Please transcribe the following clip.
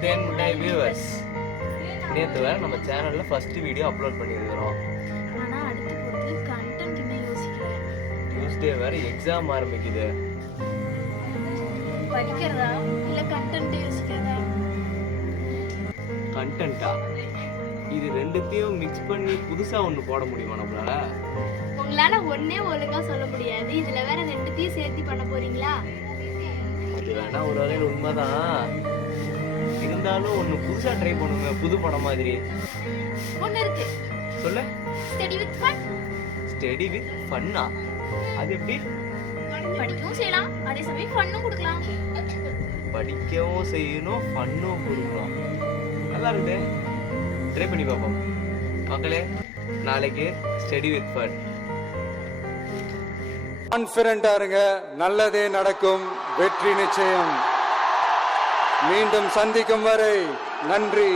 தேன் மிட்டாய் வியூவர்ஸ், நேற்று வேற நம்ம சேனல்ல ஃபர்ஸ்ட் வீடியோ அப்லோட் பண்ணியிருக்கிறோம். ஆனா அடுத்து போறதுக்கு கண்டென்ட் இன்னும் யோசிக்கிறேன். டியூஸ்டே வேற எக்ஸாம் ஆரம்பிக்குது. படிக்கிறதா இல்ல கண்டென்ட் யோசிக்கிறதா? கண்டென்ட்டா? இது ரெண்டுத்தையும் மிக்ஸ் பண்ணி புதுசா ஒன்று போட முடியுமா நம்மளால? உங்களால ஒண்ணே ஒழுங்கா சொல்ல முடியாது, இதுல வேற ரெண்டுத்தையும் சேர்த்து பண்ண போறீங்களா? அது வேணா ஒரு வகையில் உண்மைதான். இருந்தாலும் ஒன்று புதுசா ட்ரை பண்ணுங்க, புது படம் மாதிரி. ஒண்ணு இருக்கு. சொல்ல. Study with fun. Study with ஃபன்னா? அது எப்படி? படிக்கவும் செய்யலாம், அதே சமயம் ஃபன்னும் கொடுக்கலாம். படிக்கவும் செய்யணும், ஃபன்னும் கொடுக்கலாம். நல்லா இருக்கு, ட்ரை பண்ணி பார்ப்போம் மக்களே. நாளைக்கு ஸ்டடி வித் ஃபன். கான்ஃபிடண்டா இருங்க, நல்லதே நடக்கும், வெற்றி நிச்சயம். மீண்டும் சந்திக்கும் வரை நன்றி.